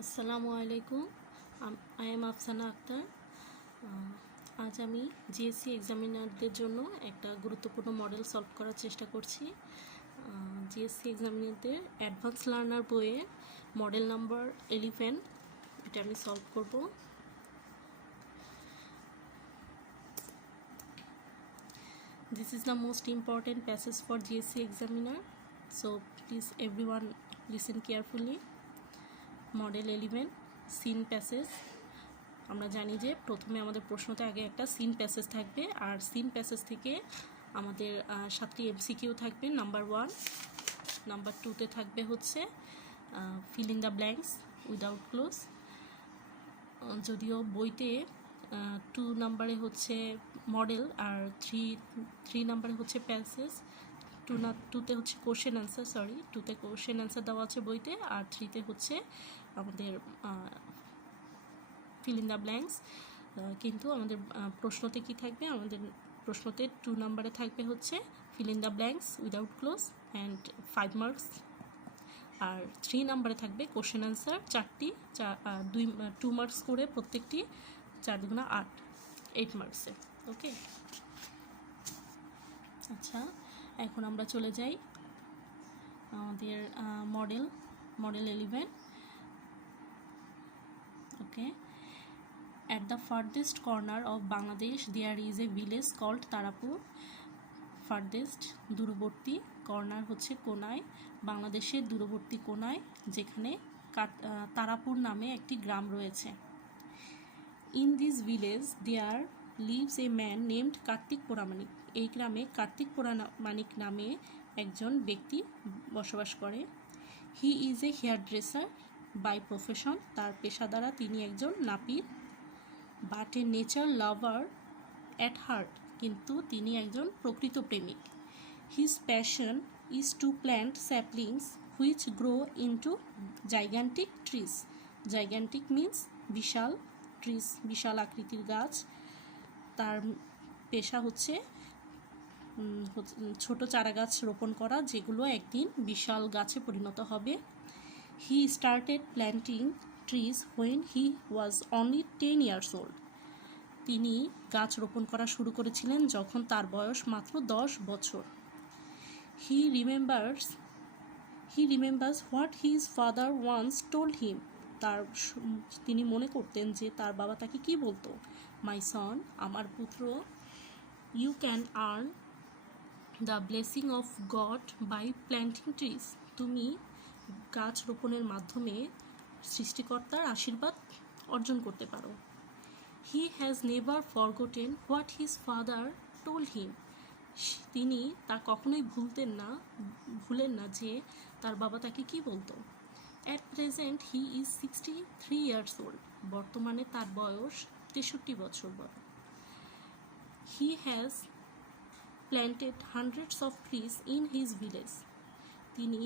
আসসালামু আলাইকুম। I am Afsana Akter. আজ আমি জিএসসি এক্সামিনারদের জন্য একটা গুরুত্বপূর্ণ মডেল সলভ করার চেষ্টা করছি। জিএসসি এক্সামিনারদের অ্যাডভান্স লার্নার বইয়ে মডেল নাম্বার 11 এটা আমি সলভ করব। This is the most important passage for GSC examiner, so please everyone listen carefully. Model 11 seen passage. আমরা জানি যে প্রথমে আমাদের প্রশ্নতে আগে একটা সিন প্যাসেজ থাকবে, আর সিন প্যাসেজ থেকে আমাদের 7টি এমসিকিউ থাকবে। নাম্বার 1, নাম্বার 2তে থাকবে হচ্ছে fill in the blanks without close. যদিও বইতে 2 নাম্বারে হচ্ছে মডেল আর 3 নাম্বারে হচ্ছে প্যাসেজ। 2তে হচ্ছে কোশ্চেন অ্যান্সার, 2তে কোশ্চেন অ্যান্সার দেওয়া আছে বইতে, আর 3তে হচ্ছে আমাদের ফিল ইন দ্য ব্ল্যাঙ্কস। কিন্তু আমাদের প্রশ্নতে কি থাকবে? আমাদের প্রশ্নতে 2 নাম্বারে থাকবে হচ্ছে fill in the blanks without close and 5 marks, আর 3 নাম্বারে থাকবে কোশ্চেন অ্যান্সার 4টি, 2 মার্কস করে প্রত্যেকটি, 4 দুগুণা 8 মার্কসে। ওকে, আচ্ছা, এখন আমরা চলে যাই আমাদের model 11। Okay, at the farthest corner of Bangladesh there is a village called Tarapur. farthest দূরবর্তী, কর্নার হচ্ছে কোনায়, বাংলাদেশের দূরবর্তী কোনায় যেখানে তারাপুর নামে একটি গ্রাম রয়েছে। In this village there lives a man named Kartik পোরামানিক. এই গ্রামে কার্তিক পোরামানিক নামে একজন ব্যক্তি বসবাস করে। He is a hair dresser by profession. তার পেশা দ্বারা তিনি একজন নাপিত। But a nature lover at heart. কিন্তু তিনি একজন প্রকৃত প্রেমিক। His passion is to plant saplings which grow into gigantic trees. Gigantic means বিশাল, ট্রিজ বিশাল আকৃতির গাছ। তার পেশা হচ্ছে ছোট চারা গাছ রোপণ করা, যেগুলো একদিন বিশাল গাছে পরিণত হবে। He started planting trees when he was only 10 years old. তিনি গাছ রোপণ করা শুরু করেছিলেন যখন তার বয়স মাত্র 10 বছর। He remembers what his father once told him. তিনি মনে করতেন যে তার বাবা তাকে কি বলতো। মাই সন, আমার পুত্র, you can earn the blessing of God by planting trees. তুমি গাছ রোপণের মাধ্যমে সৃষ্টিকর্তার আশীর্বাদ অর্জন করতে পারো। He has never forgotten what his father told him. তিনি তা কখনোই ভুলেন না যে তার বাবা তাকে কি বলতো। At present he is 63 years old. বর্তমানে তার বয়স 63 বছর বয়স। He has planted hundreds of trees in his village. তিনি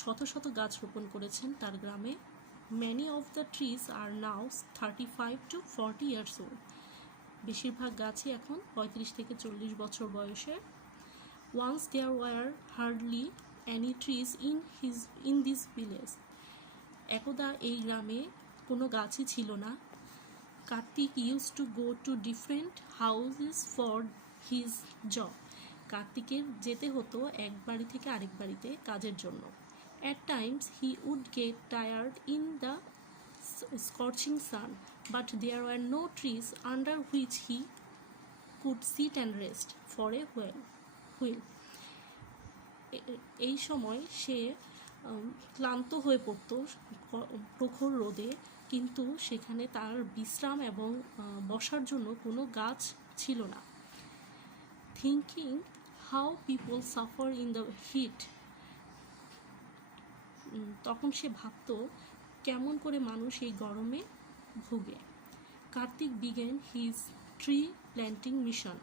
শত শত গাছ রোপণ করেছেন তার গ্রামে। Many of the trees are now 35 to 40 years old. বেশিরভাগ গাছই এখন 35 থেকে 40 বছর বয়সের। Once there were hardly any trees in this village. একদা এই গ্রামে কোনো গাছই ছিল না। Kartik used to go to different houses for his job. কার্তিকের যেতে হতো এক বাড়ি থেকে আরেক বাড়িতে কাজের জন্য। At times he would get tired in the scorching sun, but there were no trees under which he could sit and rest for a while. এই সময় সে ক্লান্ত হয়ে পড়ত প্রখর রোদে, কিন্তু সেখানে তার বিশ্রাম এবং বসার জন্য কোনো গাছ ছিল না। Thinking how people suffer in the heat. তখন সে ভাবত কেমন করে মানুষ এই গরমে ভোগে। Kartik began his tree planting mission.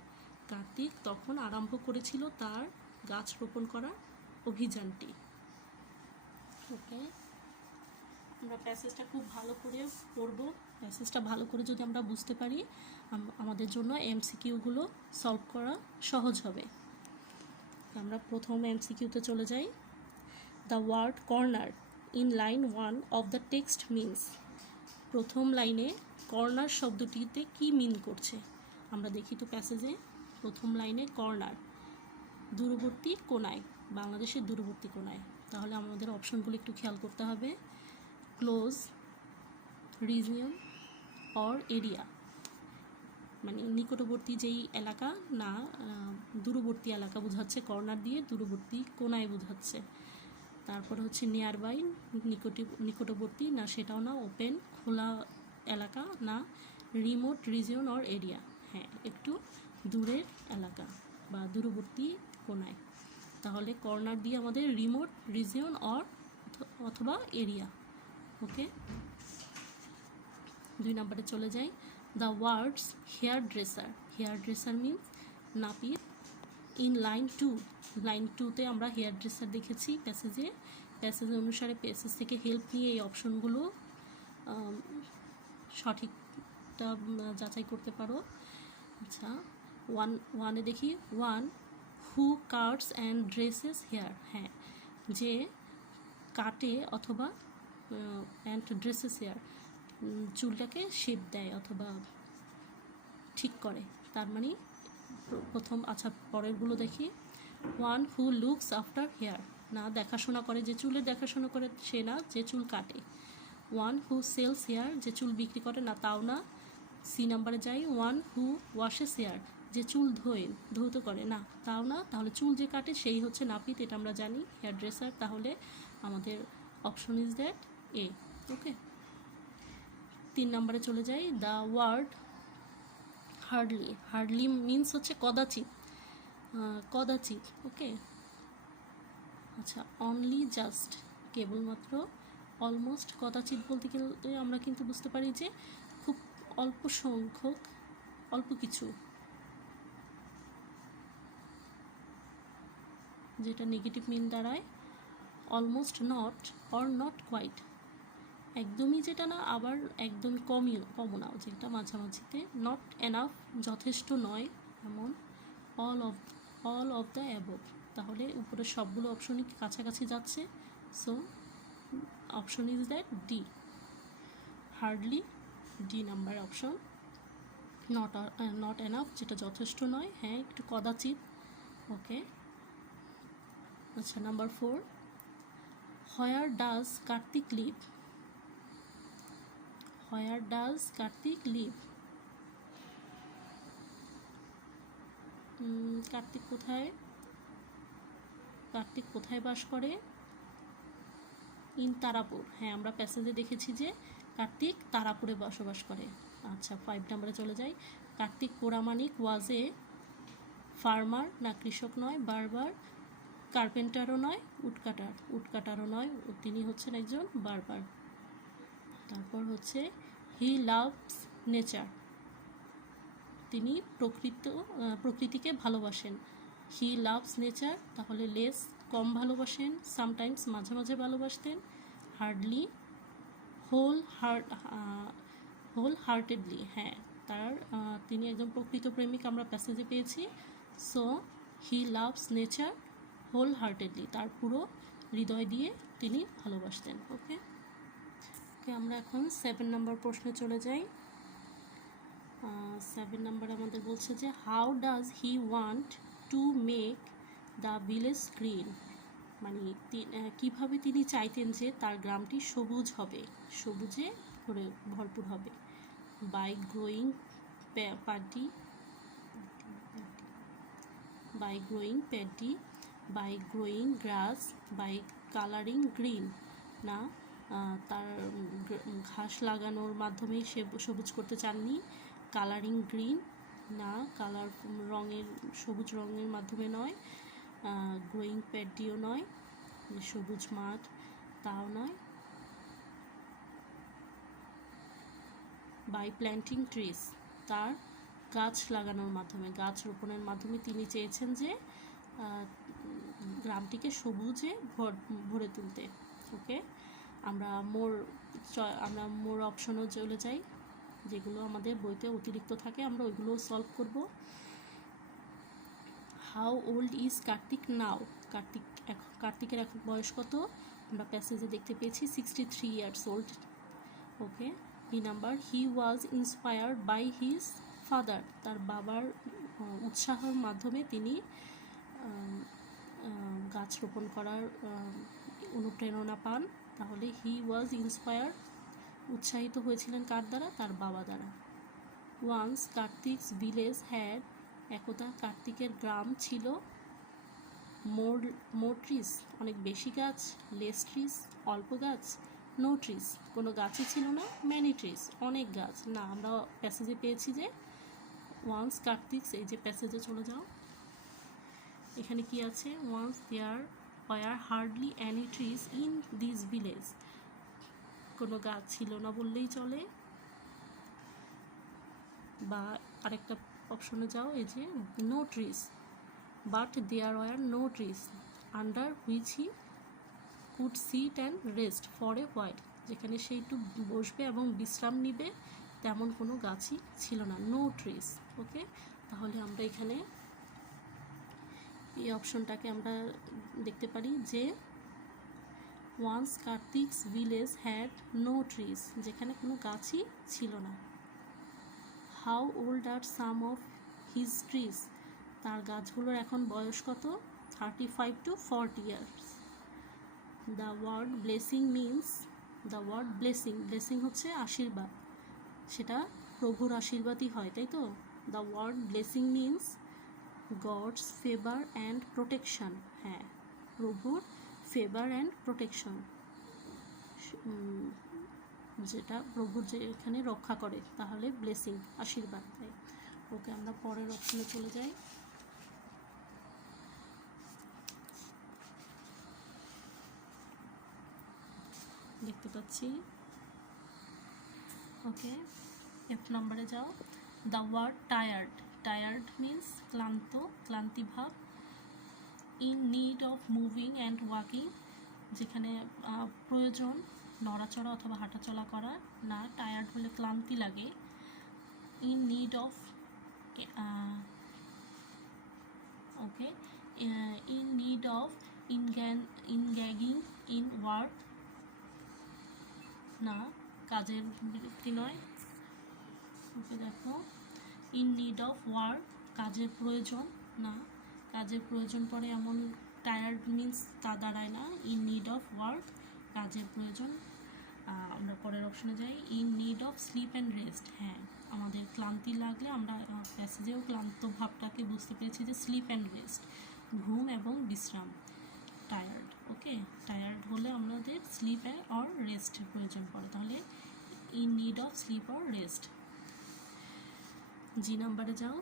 Kartik তখন আরম্ভ করেছিল তার গাছ রোপণ করার অভিযানটি। ওকে, আমরা প্যাসেজটা খুব ভালো করে পড়ব। প্যাসেজটা ভালো করে যদি আমরা বুঝতে পারি, আমাদের জন্য এমসিকিউগুলো সলভ করা সহজ হবে। আমরা প্রথম এমসিকিউতে চলে যাই। The word corner in line 1 of the text means. প্রথম লাইনে কর্নার শব্দটিতে কি মিন করছে আমরা দেখি তো প্যাসেজে। প্রথম লাইনে কর্নার, দূরবর্তী কোনায়, বাংলাদেশের দূরবর্তী কোনায়। তাহলে আমাদের অপশনগুলো একটু খেয়াল করতে হবে। ক্লোজ, রিজিয়ন অর এরিয়া, মানে নিকটবর্তী যেই এলাকা না দূরবর্তী এলাকা বোঝাচ্ছে, কর্নার দিয়ে দূরবর্তী কোনায় বোঝাচ্ছে। তারপরে হচ্ছে নিয়ার বাই, নিকটবর্তী না সেটাও না, ওপেন খোলা এলাকা না, রিমোট রিজিয়ন অর এরিয়া, হ্যাঁ একটু দূরের এলাকা বা দূরবর্তী কোনায়। তাহলে কর্নার দিয়ে আমাদের রিমোট রিজিয়ন অর অথবা এরিয়া। ওকে, 2 নম্বরে চলে যাই। The words hairdresser, hairdresser means নাপিত। ইন লাইন 2, লাইন 2তে আমরা হেয়ার ড্রেসার দেখেছি প্যাসেজে। প্যাসেজ অনুসারে প্যাসেজ থেকে হেল্প নিয়ে এই অপশনগুলো সঠিকটা যাচাই করতে পারো। আচ্ছা, 1 দেখি। 1 হু কাটস অ্যান্ড ড্রেসেস হেয়ার, হ্যাঁ যে কাটে অথবা অ্যান্ড ড্রেসেস হেয়ার চুলটাকে শেপ দেয় অথবা ঠিক করে, তার মানে প্রথম। আচ্ছা, পরেরগুলো দেখি। 1 হু লুকস আফটার হেয়ার, না দেখাশোনা করে, যে চুলের দেখাশোনা করে সে না, যে চুল কাটে। 1 হু সেলস হেয়ার, যে চুল বিক্রি করে না, তাও না। সি নাম্বারে যাই। 1 হু ওয়াশেস হেয়ার, যে চুল ধৌত করে না, তাও না। তাহলে চুল যে কাটে সেই হচ্ছে নাপিত, এটা আমরা জানি, হেয়ার ড্রেসার। তাহলে আমাদের option is that A. Okay, 3 নম্বরে চলে যাই। The word hardly, hardly means হচ্ছে কদাচিৎ, কদাচিৎ। ওকে, আচ্ছা, অনলি জাস্ট কেবলমাত্র, অলমোস্ট, কদাচিৎ বলতে গেলে আমরা কিন্তু বুঝতে পারি যে খুব অল্প সংখ্যক, অল্প কিছু, যেটা নেগেটিভ মিন দাঁড়ায়। Almost not or not quite, একদমই যেটা না, আবার একদম কমও না, যেটা মাঝামাঝিতে। নট এনাফ, যথেষ্ট নয় এমন। অল অফ দ্য অ্যাবভ, তাহলে উপরে সবগুলো অপশনই কাছাকাছি যাচ্ছে। So option is that D, hardly, D number option. Not enough, যেটা যথেষ্ট নয়, হ্যাঁ একটু কদাচিৎ। ওকে, আচ্ছা, number 4 where does Kartik live, where does Kartik live, Kartik কোথায় বাস করে? ইন তারাপুর, হ্যাঁ আমরা প্যাসেজে দেখেছি যে কার্তিক তারাপুরে বসবাস করে। আচ্ছা, 5 নম্বরে চলে যাই। কার্তিক পোড়ামানিক ওয়াজ এ ফার্মার, না কৃষক নয়, বারবার। কার্পেন্টারও নয়, উডকাটারও নয়, তিনি হচ্ছেন একজন বারবার। তারপর হচ্ছে হি লাভস নেচার, তিনি প্রকৃতিকে ভালোবাসেন। হি লাভস নেচার, তাহলে লেস, কম ভালোবাসেন। সামটাইমস, মাঝে মাঝে ভালোবাসতেন। হার্ডলি, হোল হার্টেডলি, হ্যাঁ তিনি একজন প্রকৃত প্রেমিক আমরা প্যাসেজে পেয়েছি। So he loves nature wholeheartedly, তার পুরো হৃদয় দিয়ে তিনি ভালোবাসতেন। ওকে, আমরা এখন 7 নম্বর প্রশ্নে চলে যাই। 7 নম্বর আমাদের বলছে যে how does he want to make the village green, মানে কীভাবে তিনি চাইতেন যে তার গ্রামটি সবুজে ভরপুর হবে। By growing paddy, by growing grass, by colouring green, না তার ঘাস লাগানোর মাধ্যমে সে সবুজ করতে চাননি। কালারিং গ্রিন, না সবুজ রঙের মাধ্যমে নয়। গ্রোয়িং প্যাডিও নয়, সবুজ মাঠ তাও নয়। বাই প্ল্যান্টিং ট্রিজ, তার গাছ লাগানোর মাধ্যমে, গাছ রোপণের মাধ্যমে তিনি চেয়েছেন যে গ্রামটিকে সবুজে ভরে তুলতে। ওকে, আমরা মোর অপশনও চলে যাই, যেগুলো আমাদের বইতে অতিরিক্ত থাকে আমরা ওইগুলো সলভ করব। হাউ ওল্ড ইজ কার্তিক নাও, কার্তিকের এখন বয়স কত? আমরা প্যাসেজে দেখতে পেয়েছি 63 years old. Okay, B number, he was inspired by his father, তার বাবার উৎসাহের মাধ্যমে তিনি গাছ রোপণ করার অনুপ্রেরণা পান। তাহলে হি ওয়াজ ইন্সপায়ার্ড, উৎসাহিত হয়েছিলেন কার দ্বারা? তার বাবা দ্বারা। ওয়ান্স কার্তিকস ভিলেজ হ্যাড, একদা কার্তিকের গ্রাম ছিল, মোর ট্রিস, অনেক বেশি গাছ, লেস ট্রিস, অল্প গাছ, নো ট্রিস, কোনো গাছই ছিল না, ম্যানি ট্রিস, অনেক গাছ। না, আমরা প্যাসেজে পেয়েছি যে ওয়ান্স কার্তিকস, এই যে প্যাসেজে চলে যাও, এখানে কি আছে? Once there were hardly any trees in this village, কোনো গাছ ছিল না বললেই চলে। বা আরেকটা অপশনে যাও, এই যে no trees, but there were no trees under which he could sit and rest for a while, যেখানে সে একটু বসবে এবং বিশ্রাম নিবে তেমন কোনো গাছই ছিল না, নো ট্রিস। ওকে, তাহলে আমরা এখানে এই অপশনটাকে আমরা দেখতে পারি যে once Kartik's village had no trees, যেখানে কোনো গাছই ছিল না। How old are some of his trees, তার গাছগুলোর এখন বয়স কত? 35 to 40 years. The word blessing means, the word blessing, blessing হচ্ছে আশীর্বাদ, সেটা প্রভুর আশীর্বাদই হয়, তাই তো? The word blessing means God's favour and protection, হ্যাঁ, প্রভুর ফেভার অ্যান্ড প্রোটেকশন, যেটা প্রভুর যে এখানে রক্ষা করে, তাহলে ব্লেসিং আশীর্বাদ দেয়। ওকে, আমরা পরের অপশনে চলে যাই। দেখতে পাচ্ছি, ওকে, এফ নম্বরে যাও। The word tired, tired means ক্লান্ত, ক্লান্তি ভাব। In need of moving and walking, যেখানে প্রয়োজন নড়াচড়া অথবা হাঁটাচলা করা, না, টায়ার্ড হলে ক্লান্তি লাগে। In need of, okay, in need of engaging in work, না, কাজের বিরক্তি নয়। ওকে, দেখো, ইন নিড অফ ওয়ার্ক, কাজের প্রয়োজন, না, কাজের প্রয়োজন পড়ে এমন টায়ার্ড মিন্স তা দাঁড়ায় না। ইন নিড অফ ওয়ার্ক, কাজের প্রয়োজন। আমরা পরের অপশনে যাই। In need of sleep and rest, হ্যাঁ, আমাদের ক্লান্তি লাগলে আমরা প্যাসেজেও ক্লান্ত ভাবটাকে বুঝতে পেরেছি যে স্লিপ অ্যান্ড রেস্ট, ঘুম এবং বিশ্রাম, টায়ার্ড। ওকে, টায়ার্ড হলে আমাদের স্লিপ অর রেস্টের প্রয়োজন পড়ে, তাহলে in need of sleep or rest. G নাম্বারে যাও।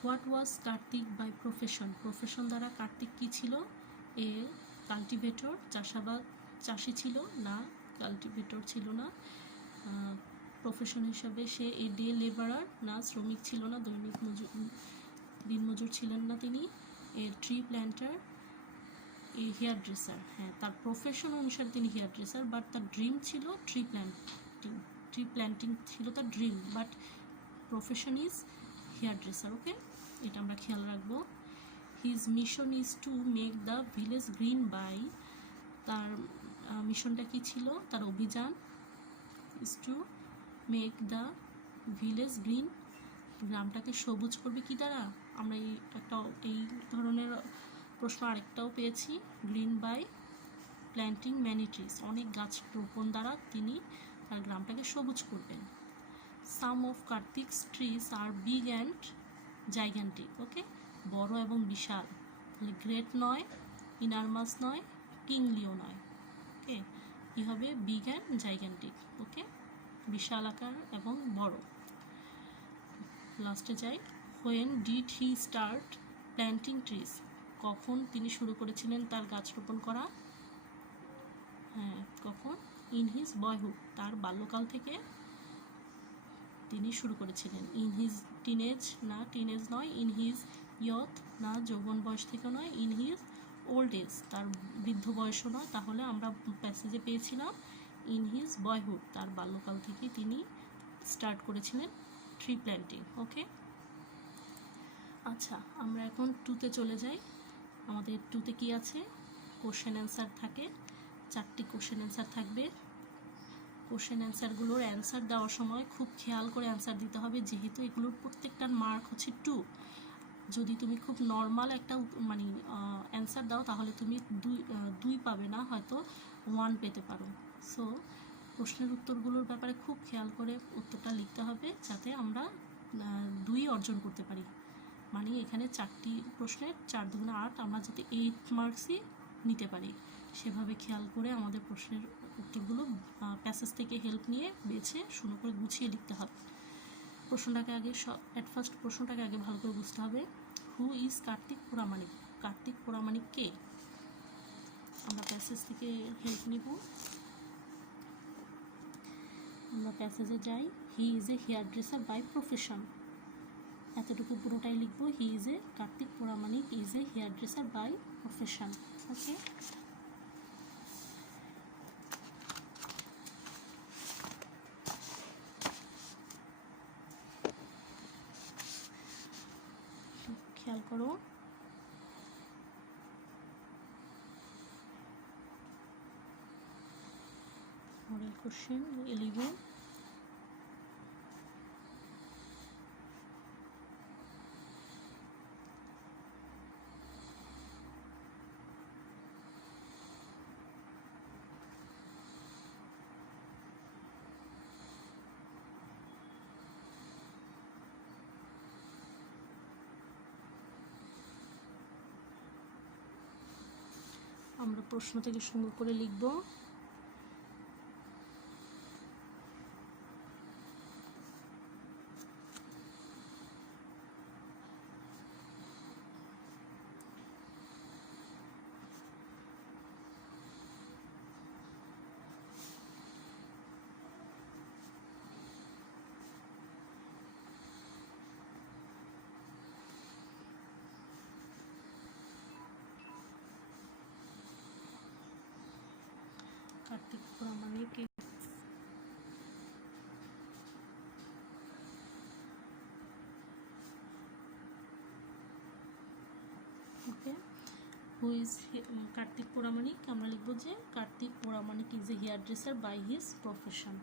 What was Kartik by profession, profession দ্বারা কার্তিক কী ছিল? এ কাল্টিভেটর, চাষাবাদ, চাষি ছিল, না, কাল্টিভেটর ছিল না। প্রফেশন হিসাবে সে এ ডে লেবারার, না, শ্রমিক ছিল না, দৈনিক দিনমজুর ছিলেন না তিনি। A tree planter, a hair dresser, হ্যাঁ, তার প্রফেশন অনুসারে তিনি হেয়ার ড্রেসার, বাট তার ড্রিম ছিল ট্রি প্ল্যান্টিং, ট্রি প্ল্যান্টিং ছিল তার dream, but profession is hairdresser. Okay, এটা আমরা খেয়াল রাখবো। His mission is to make the village green by, তার মিশনটা কী ছিল? তার অভিযান is to make the village green, গ্রামটাকে সবুজ করবে কী দ্বারা? আমরা এই ধরনের প্রশ্ন আরেকটাও পেয়েছি, green by planting many trees, অনেক গাছ রোপণ দ্বারা তিনি তার গ্রামটাকে সবুজ করবেন। Some of Kartik's trees are big and gigantic, okay, বড় এবং বিশাল, তাহলে গ্রেট নয়, ইনারমাস নয়, কিংলিও নয়। ওকে, কী হবে? Big and gigantic. ওকে, বিশাল আকার এবং বড়। লাস্টে যাই। When did he start planting trees, কখন তিনি শুরু করেছিলেন তার গাছ রোপণ করা? হ্যাঁ, কখন? ইন হিজ বয়হুড, তার বাল্যকাল থেকে তিনি শুরু করেছিলেন। ইন হিজ টিনেজ, না, টিনেজ নয়। ইন হিজ ইয়থ, না, যৌবন বয়স থেকে নয়। ইন হিজ ওল্ড এজ, তার বৃদ্ধ বয়সও নয়। তাহলে আমরা প্যাসেজে পেয়েছিলাম ইন হিজ বয়হুড, তার বাল্যকাল থেকে তিনি স্টার্ট করেছিলেন ট্রি প্ল্যান্টিং। ওকে, আচ্ছা, আমরা এখন 2তে চলে যাই। আমাদের 2তে কি আছে? কোশ্চেন অ্যান্সার থাকে 4টি কোশ্চেন অ্যান্সার থাকবে। কোশ্চেন অ্যান্সারগুলোর অ্যান্সার দেওয়ার সময় খুব খেয়াল করে অ্যান্সার দিতে হবে, যেহেতু এগুলোর প্রত্যেকটার মার্ক হচ্ছে 2। যদি তুমি খুব নর্মাল একটা মানে অ্যান্সার দাও তাহলে তুমি 2 পাবে না, হয়তো 1 পেতে পারো। সো প্রশ্নের উত্তরগুলোর ব্যাপারে খুব খেয়াল করে উত্তরটা লিখতে হবে, যাতে আমরা 2 অর্জন করতে পারি। মানে এখানে 4টি প্রশ্নের 4 দুগুণে 8, আমরা যাতে 8 মার্কসই নিতে পারি সেভাবে খেয়াল করে আমাদের প্রশ্নের উত্তরগুলো প্যাসেজ থেকে হেল্প নিয়ে বেছে সুন্দর করে গুছিয়ে লিখতে হবে। প্রশ্নটাকে আগে ফার্স্ট প্রশ্নটাকে আগে ভালো করে বুঝতে হবে। Who is Kartik Pramanik? কার্তিক পুরামানিক কে? আমরা প্যাসেজ থেকে হেল্প নিব। আমরা প্যাসেজে যাই। He is a hair dresser by profession, এতটুকু পুরোটাই লিখব। He is a Kartik Pramanik is a hair dresser by profession. Okay, খেয়াল করো। Model question 11। আমরা প্রশ্ন থেকে সুন্দর করে লিখব। Kartik Pramanik okay, who is Kartik Pramanik? আমরা লিখব যে Kartik Pramanik is a hair dresser by his profession.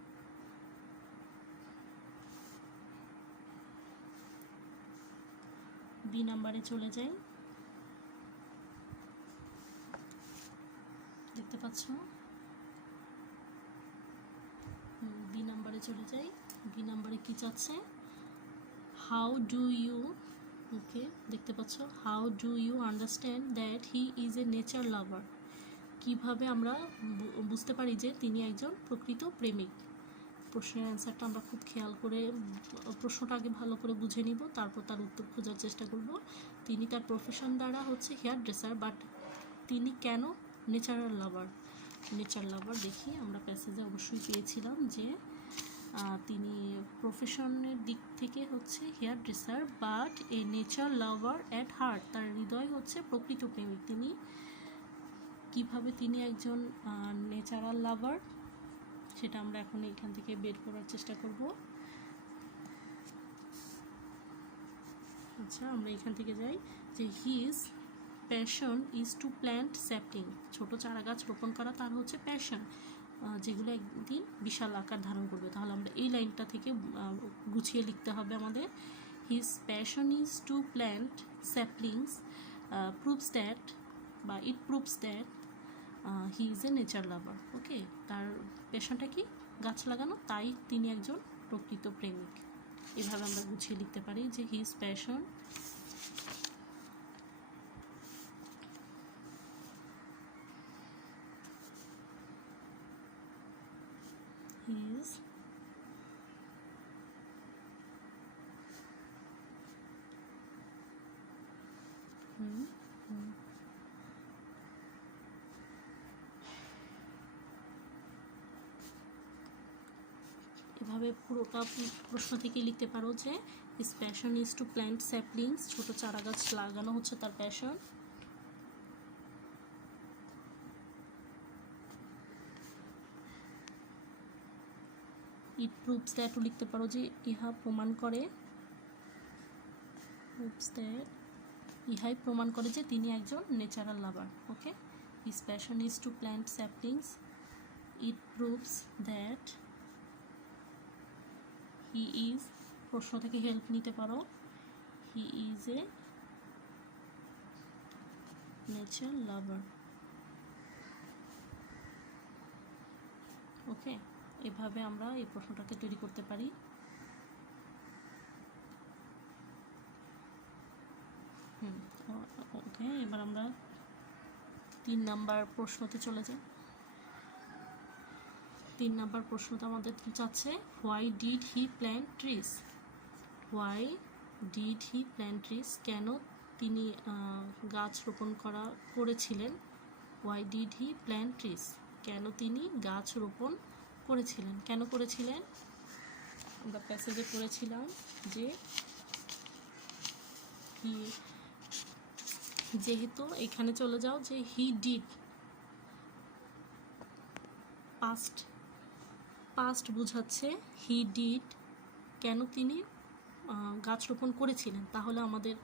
B নাম্বারে চলে যাই। দেখতে পাচ্ছ? বি নাম্বারে চলে যাই। বি নাম্বারে কি চাচ্ছে? হাউ ডু ইউ, ওকে দেখতে পাচ্ছ, how do you understand that he is a nature lover? কীভাবে আমরা বুঝতে পারি যে তিনি একজন প্রকৃত প্রেমিক? প্রশ্নের অ্যান্সারটা আমরা খুব খেয়াল করে প্রশ্নটা আগে ভালো করে বুঝে নিব, তারপর তার উত্তর খোঁজার চেষ্টা করব। তিনি তার প্রফেশন দ্বারা হচ্ছে হেয়ার ড্রেসার, বাট তিনি কেন নেচারাল লাভার? নেচার লাভার দেখি আমরা প্যাসেজে অবশ্যই পেয়েছিলাম যে তিনি প্রফেশনের দিক থেকে হচ্ছে hairdresser, but a nature lover at heart, তার হৃদয় হচ্ছে প্রকৃত প্রেমিক। তিনি কিভাবে তিনি একজন নেচারাল লাভার সেটা আমরা এখন এখান থেকে বের করার চেষ্টা করব। আচ্ছা, আমরা এখান থেকে যাই যে his passion is to plant sapling, ছোট চারা গাছ রোপণ করা তার হচ্ছে প্যাশন, যেগুলো একদিন বিশাল আকার ধারণ করবে। তাহলে আমরা এই লাইনটা থেকে গুছিয়ে লিখতে হবে আমাদের। His passion is to plant saplings proves that বা it proves that he is a nature lover. Okay, তার প্যাশনটা কি? গাছ লাগানো, তাই তিনি একজন প্রকৃত প্রেমিক। এভাবে আমরা গুছিয়ে লিখতে পারি যে হিজ প্যাশন হিজ এভাবে পুরোটা প্রশ্ন থেকে লিখতে পারো যে his passion is to plant saplings, ছোট চারা গাছ লাগানো হচ্ছে তার প্যাশন। ইট প্রুভস দ্যাটও লিখতে পারো যে ইহা প্রমাণ করে, প্রুভস দ্যাট ইহাই প্রমাণ করে যে তিনি একজন natural lover. Okay, his passion is to plant saplings it proves that he is, প্রশ্ন থেকে হেল্প নিতে পারো, he is a nature lover. ওকে, এভাবে আমরা এই প্রশ্নটাকে তৈরি করতে পারি। ওকে, এবার আমরা 3 নাম্বার প্রশ্নতে চলে যাই। 3 নাম্বার প্রশ্নটা আমাদের চাচ্ছে why did he plant trees. Why did he plant trees, কেন তিনি গাছ রোপণ করেছিলেন। Why did he plant trees, কেন তিনি গাছ রোপণ করেছিলেন। কেন করেছিলেন, আমরা প্যাসেজে পড়েছিলাম যে হি, যেহেতু এখানে চলে যাও যে হি ডিড, পাস্ট বোঝাচ্ছে, হি ডিড, কেন তিনি গাছ রোপণ করেছিলেন, তাহলে আমাদের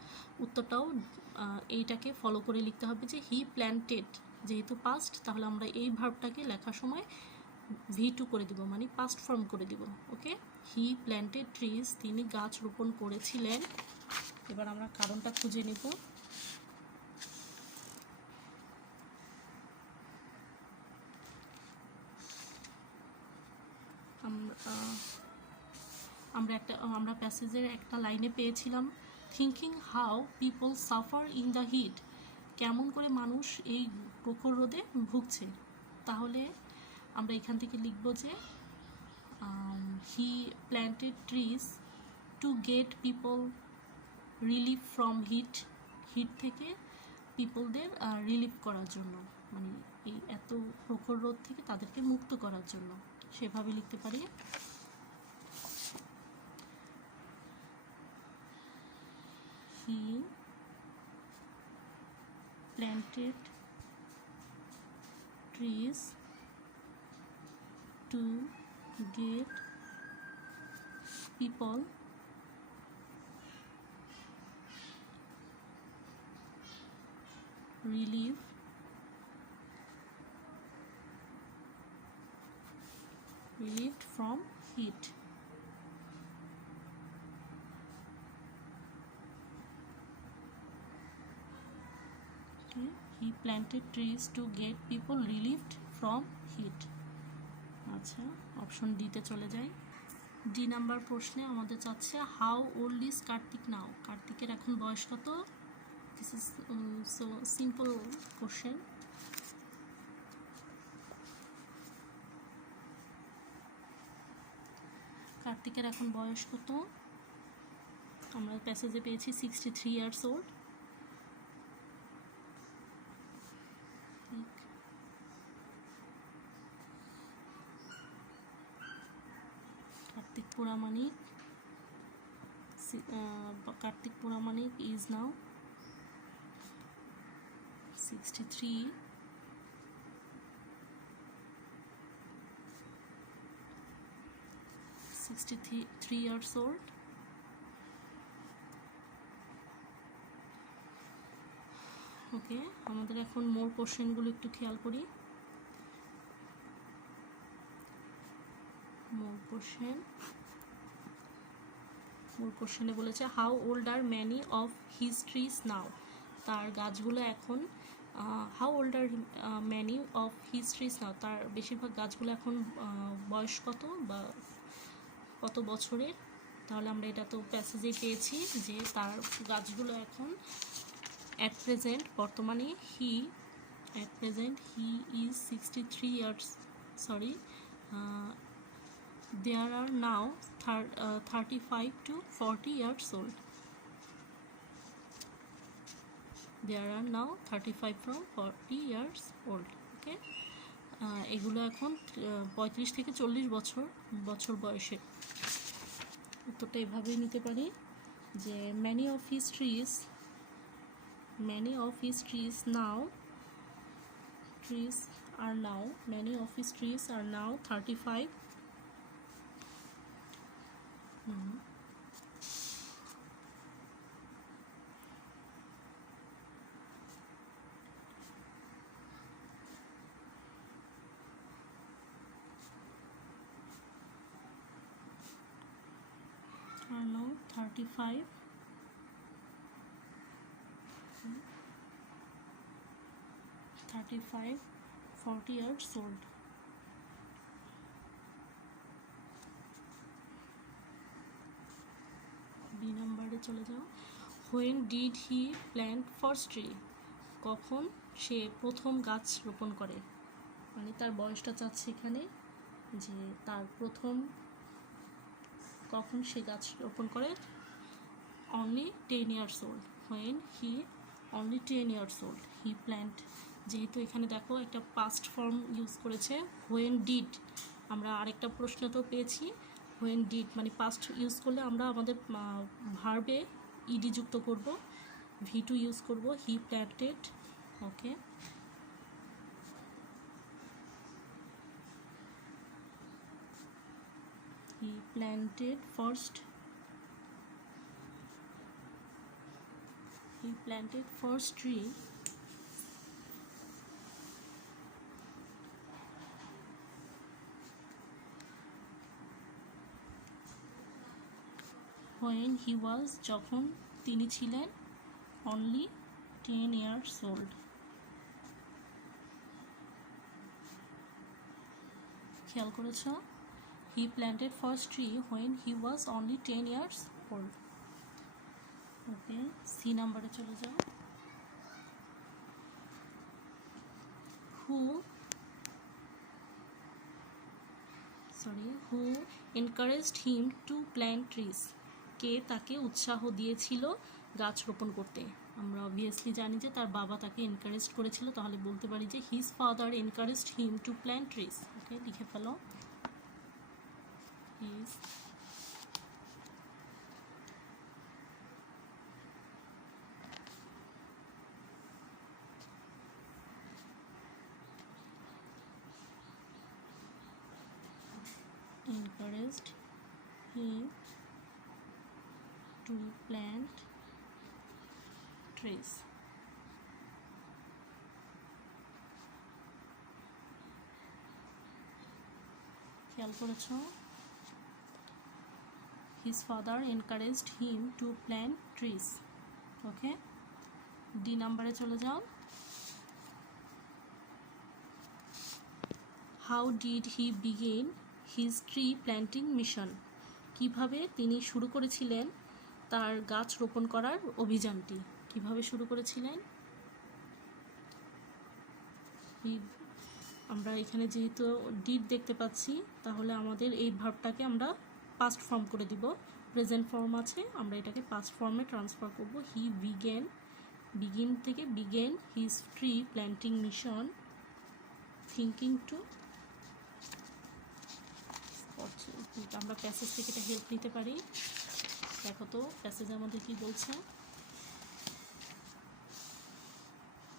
উত্তরটাও এইটাকে ফলো করে লিখতে হবে যে হি প্ল্যান্টেড, যেহেতু পাস্ট তাহলে আমরা এই ভার্বটাকে লেখার সময় V2 করে দিব, মানে পাস্ট ফর্ম করে দিব। ওকে, হি প্ল্যান্টেড ট্রিজ, তিনি গাছ রোপণ করেছিলেন। এবার আমরা কারণটা খুঁজে নেব। আমরা প্যাসেজের একটা লাইনে পেয়েছিলাম thinking how people suffer in the heat, কেমন করে মানুষ এই প্রখর রোদে ভুগছে। তাহলে আমরা এখান থেকে লিখব যে he planted trees to get people relief from heat, heat থেকে পিপলদের রিলিফ করার জন্য, মানে এই এত প্রখর রোদ থেকে তাদেরকে মুক্ত করার জন্য, সেভাবে লিখতে পারি। He planted trees to get people relieved from heat. He planted trees to get people relieved from heat. আচ্ছা, অপশন ডিতে চলে যাই। ডি নাম্বার প্রশ্নে আমাদের চাচ্ছে হাউ ওল্ড ইজ কার্তিক নাও, কার্তিকের এখন বয়স কত। This is so simple question. কার্তিকের এখন বয়স কত, আমরা প্যাসেজে পেয়েছি 63 years old. Kartik Puramanik is now 63 years old. ওকে, আমাদের এখন মোর কোশ্চেনগুলো একটু খেয়াল করি। মোর কোশ্চেনে বলেছে how old are many of his trees now, তার গাছগুলো এখন how old are many of his trees now, তার বেশিরভাগ গাছগুলো এখন বয়স কত বা কত বছরের। তাহলে আমরা এটা তো প্যাসেজেই পেয়েছি যে তার গাছগুলো এখন অ্যাট প্রেজেন্ট, বর্তমানে he is 63 years, sorry there are now 35 to 40 years old. There are now 35 from 40 years old. Okay, এগুলো এখন 35 থেকে 40 বছর বয়সের। উত্তরটা এভাবেই নিতে পারি যে many of his trees are now 35 35 35 40 years old. B নাম্বারে চলে যাও। When did he plant first tree, কখন সে প্রথম গাছ রোপণ করে, মানে তার বয়সটা চাচ্ছে এখানে, যে তার প্রথম কখন সে গাছ রোপণ করে। Only 10 years old, when he only 10 years old he plant, যেহেতু এখানে দেখো একটা পাস্ট ফর্ম ইউজ করেছে হোয়েন ডিড, আমরা আরেকটা প্রশ্নতেও পেয়েছি হোয়েন ডিড মানে পাস্ট ইউজ করলে আমরা আমাদের ভার্বে ইডি যুক্ত করব, ভি2 ইউজ করব, he planted. Okay, he planted first, he planted first tree when he was, যখন তিনি ছিলেন only 10 years old। খেয়াল করেছো, he planted first tree when he was only 10 years old। Okay, C নাম্বারে চলে যাও। Who encouraged him to plant trees, কে তাকে উৎসাহ দিয়েছিল গাছ রোপণ করতে। আমরা অবভিয়াসলি জানি যে তার বাবা তাকে এনকারেজ করেছিল, তাহলে বলতে পারি যে his father encouraged him to plant trees. Okay, লিখে ফেলো, his encouraged him to plant trees। খেয়াল করেছো, his father encouraged him to plant trees। Okay, D নাম্বারে চলে যাও। how did he begin his tree planting mission, কিভাবে তিনি শুরু করেছিলেন তার গাছ রোপণ করার অভিযানটি, কিভাবে শুরু করেছিলেন। আমরা এখানে যেহেতু ডিড দেখতে পাচ্ছি, তাহলে আমাদের এই ভার্বটাকে আমরা পাস্ট ফর্ম করে দিব, প্রেজেন্ট ফর্ম আছে, আমরা এটাকে পাস্ট ফর্মে ট্রান্সফার করব। হি বিগিন থেকে began his tree planting mission thinking to, আমরা প্যাসেজ থেকে এটা হেল্প নিতে পারি। দেখো তো প্যাসেজ আমাদের কি বলছে,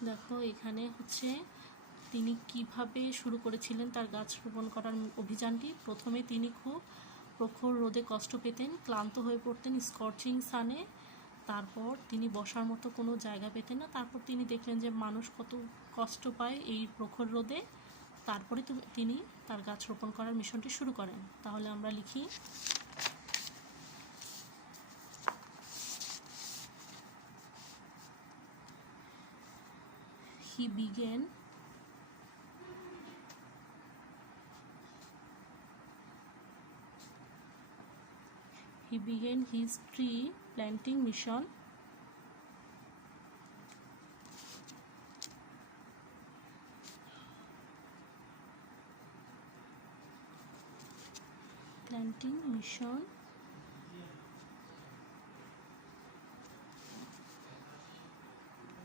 দেখো এখানে হচ্ছে তিনি কিভাবে শুরু করেছিলেন তার গাছ রোপণ করার অভিযানটি। প্রথমে তিনি খুব প্রখর রোদে কষ্ট পেতেন, ক্লান্ত হয়ে পড়তেন স্কর্চিং সানে, তারপর তিনি বসার মতো কোনো জায়গা পেতেন না, তারপর তিনি দেখলেন যে মানুষ কত কষ্ট পায় এই প্রখর রোদে, তারপরে তিনি তার গাছ রোপণ করার মিশনটি শুরু করেন। তাহলে আমরা লিখি, he began his tree planting mission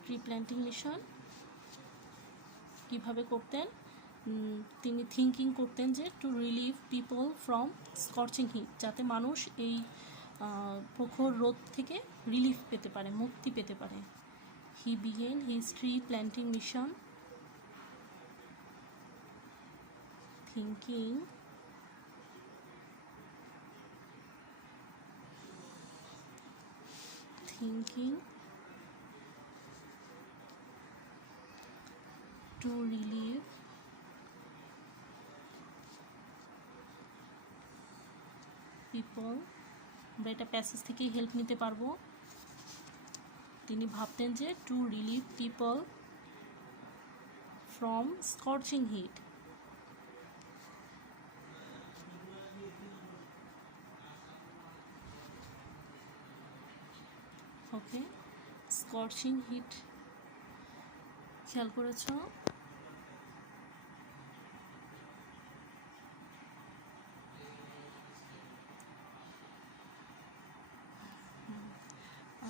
tree planting mission কীভাবে করতেন, তিনি থিঙ্কিং করতেন যে to relieve people from scorching heat, যাতে মানুষ এই প্রখর রোদ থেকে রিলিফ পেতে পারে, মুক্তি পেতে পারে। He began his tree planting mission thinking to relieve people আমরা এটা প্যাসেজ থেকেই হেল্প নিতে পারবো। তিনি ভাবতেন যে to relieve people from scorching heat. Okay, scorching heat খেয়াল করেছ?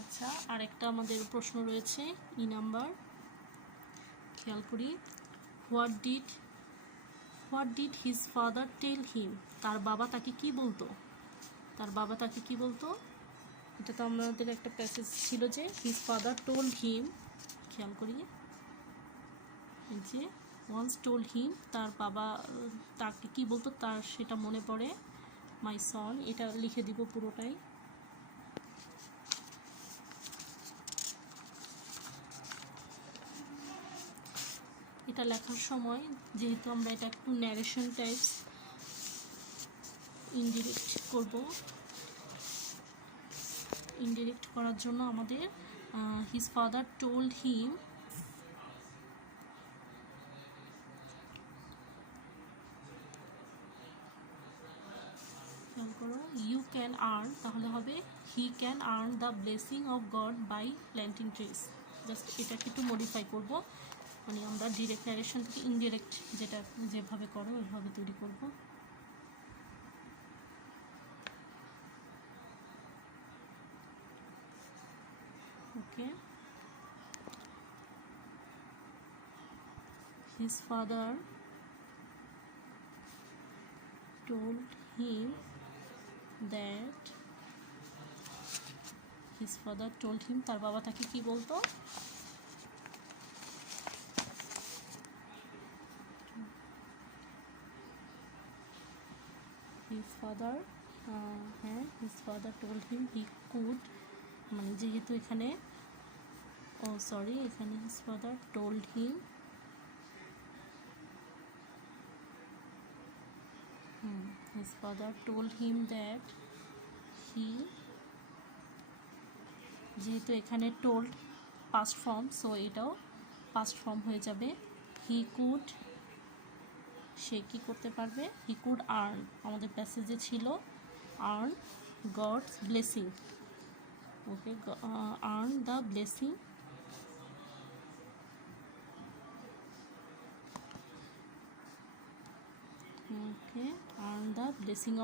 আচ্ছা, আরেকটা আমাদের প্রশ্ন রয়েছে ই নাম্বার, খেয়াল করি। হোয়াট ডিড হিজ ফাদার টেল হিম? তার বাবা তাকে কি বলতো? তার বাবা তাকে কি বলতো? এটা তো আমাদের একটা প্যাসেজ ছিল যে হিজ ফাদার টোল্ড হিম। খেয়াল করি যে ওয়ান্স টোল্ড হিম, তার বাবা তাকে কি বলতো তার সেটা মনে পড়ে। মাই সন, এটা লিখে দিব পুরোটাই। এটা লেখার সময় যেহেতু আমরা এটা একটু ন্যারেশন টাইপস ইনডিরেক্ট করার জন্য আমাদের his father told him you can earn, তাহলে হবে he can earn the blessing of God by planting trees. Just এটাকে একটু মডিফাই করব, মানে আমরা ডিরেক্ট ন্যারেশন থেকে ইনডিরেক্ট যেটা যেভাবে করো ওইভাবে তৈরি করব। ওকে, his father told him that তার বাবা তাকে কি বলতো? his father told him he could, মানে যেহেতু এখানে এখানে his father told him that he, যেহেতু এখানে টোল্ড পাস্ট ফর্ম, সো এটাও পাস্ট ফর্ম হয়ে যাবে। হি কুড, সে কি করতে পারবে? হি কুড আর্ন, আমাদের প্যাসেজে ছিল earn God's blessing. Okay, earn the blessing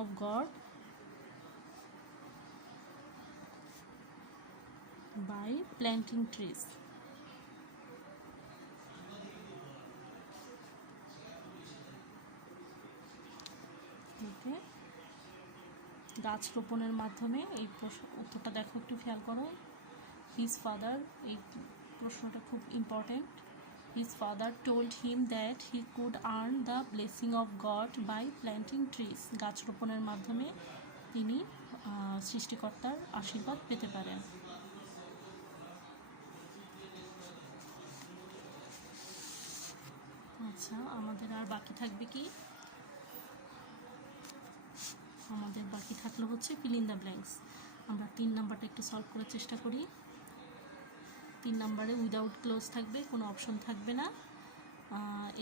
of God by planting trees. Okay, গাছ রোপণের মাধ্যমে এই উত্তরটা দেখো, একটু খেয়াল করো। হিজ ফাদার, এই প্রশ্নটা খুব important. His father told him that he could earn the blessing of God by planting trees. গাছ রোপণের মাধ্যমে তিনি সৃষ্টিকর্তার আশীর্বাদ পেতে পারেন। আচ্ছা, আমাদের আর বাকি থাকবে কি? আমাদের বাকি থাকলো হচ্ছে ফিল ইন দ্য ব্ল্যাঙ্কস। আমরা 3 নাম্বারটা একটু সলভ করার চেষ্টা করি। 3 নাম্বারে উইদাউট ক্লোজ থাকবে, কোনো অপশন থাকবে না।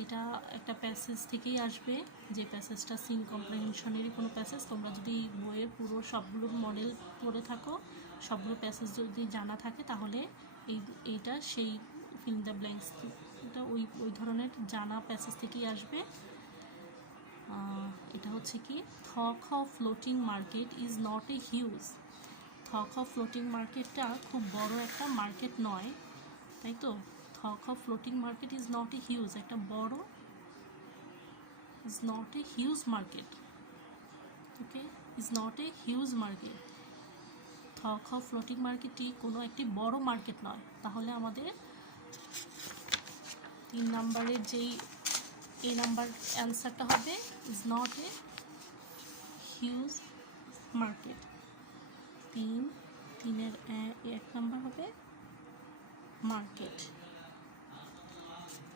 এটা একটা প্যাসেজ থেকেই আসবে, যে প্যাসেজটা সিন কম্প্রিহেনশনেরই কোনো প্যাসেজ। তোমরা যদি বইয়ের পুরো সবগুলো মডেল পড়ে থাকো, সবগুলো প্যাসেজ যদি জানা থাকে, তাহলে এইটা সেই ফিল ইন দ্য ব্ল্যাঙ্কস, এটা ওই ধরনের জানা প্যাসেজ থেকেই আসবে। এটা হচ্ছে কি, থক of floating market is not a huge. থক অফ ফ্লোটিং মার্কেটটা খুব বড় একটা মার্কেট নয়, তাই তো? থক of floating market is not a huge, একটা বড়, is not a huge market. Okay, is not a huge market. থক অফ ফ্লোটিং মার্কেটটি কোনো একটি বড় মার্কেট নয়। তাহলে আমাদের 3 নাম্বারের যেই এই নাম্বার অ্যান্সারটা হবে is not a huge market. 3-এর 1 নাম্বার হবে মার্কেট।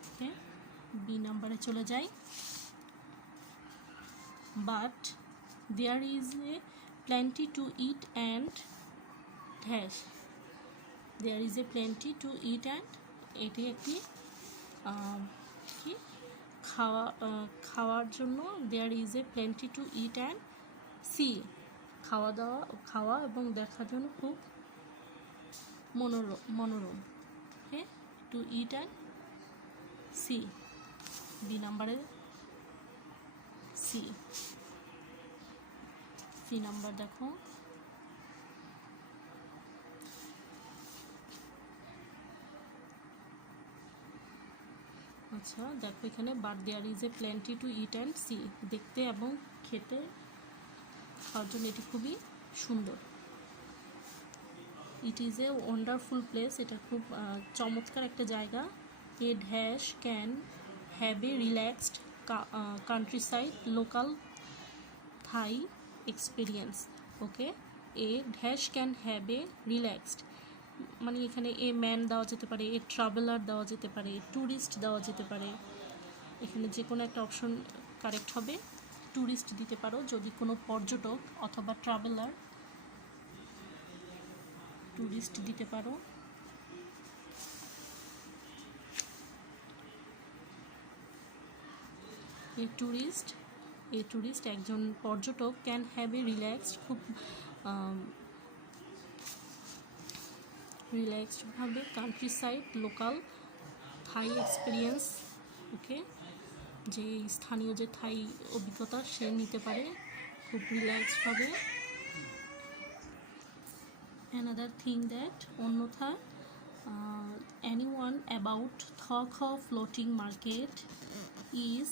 ওকে, বি নাম্বারে চলে যাই। But there is a plenty to eat and dash. There is a plenty to eat and এটি একটি কি খাওয়ার জন্য there is a plenty to eat and see. খাওয়া এবং দেখার জন্য খুব মনোরম। Okay, to eat and see, B নাম্বারে সি নাম্বার দেখো। আচ্ছা দেখো এখানে but there is a plenty to eat and see, দেখতে এবং খেতে খাওয়ার জন্য এটি খুবই সুন্দর। It is a wonderful place, এটা খুব চমৎকার একটা জায়গা। A dash can have a relaxed country side local Thai experience. Okay, a dash can have a relaxed মানে এখানে এ ম্যান দেওয়া যেতে পারে, এ ট্রাভেলার দেওয়া যেতে পারে, ট্যুরিস্ট দেওয়া যেতে পারে। এখানে যে কোনো একটা অপশন কারেক্ট হবে। ট্যুরিস্ট দিতে পারো যদি কোনো পর্যটক অথবা ট্রাভেলার, ট্যুরিস্ট দিতে পারো। এ ট্যুরিস্ট একজন পর্যটক ক্যান হ্যাভ এ রিল্যাক্সড খুব রিল্যাক্সডভাবে country side local Thai experience. ওকে, যে স্থানীয় যে থাই অভিজ্ঞতা সে নিতে পারে খুব রিল্যাক্সডভাবে। অ্যানাদার থিং দ্যাট অন্যথা anyone about Thakha floating market is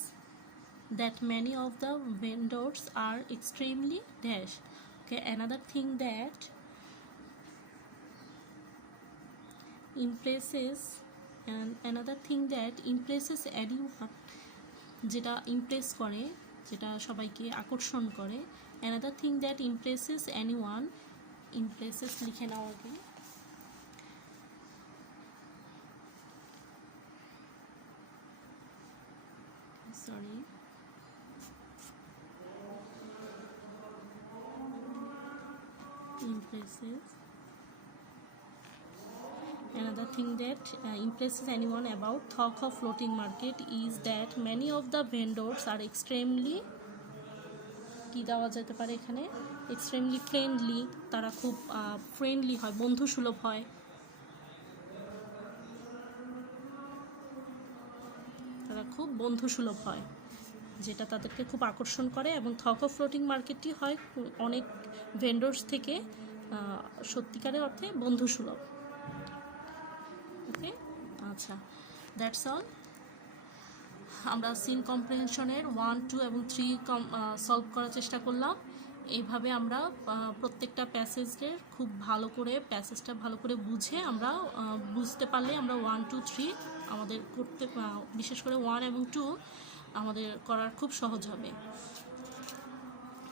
that many of the vendors are extremely dash. Okay, another thing that impresses anyone, যেটা ইমপ্রেস করে, যেটা সবাইকে আকর্ষণ করে। another thing that impresses anyone, impresses লিখে নাও আগে। sorry impresses Another thing that impresses anyone about Thakha floating market is that many of the vendors are extremely কি দেওয়া যেতে পারে এখানে, এক্সট্রিমলি ফ্রেন্ডলি, তারা খুব ফ্রেন্ডলি হয়, বন্ধুসুলভ হয়। তারা খুব বন্ধুসুলভ হয়, যেটা তাদেরকে খুব আকর্ষণ করে। এবং থকা ফ্লোটিং মার্কেটটি হয় অনেক ভেন্ডর্স থেকে সত্যিকারের অর্থে বন্ধুসুলভ। ওকে, আচ্ছা, দ্যাটস অল। আমরা সিন কম্প্রিহেনশনের 1, 2 এবং 3 সলভ করার চেষ্টা করলাম। এইভাবে আমরা প্রত্যেকটা প্যাসেজের খুব ভালো করে প্যাসেজটা ভালো করে বুঝে আমরা বুঝতে পারলে আমরা 1, 2, 3 আমাদের করতে, বিশেষ করে 1 এবং 2 আমাদের করার খুব সহজ হবে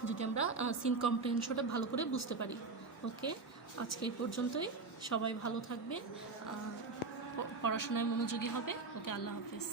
যদি আমরা সিন কম্প্রিহেনশনটা ভালো করে বুঝতে পারি। ওকে, আজকে এই পর্যন্তই। সবাই ভালো থাকবে, পড়াশোনায় মনোযোগী হবে। ওকে, আল্লাহ হাফেজ।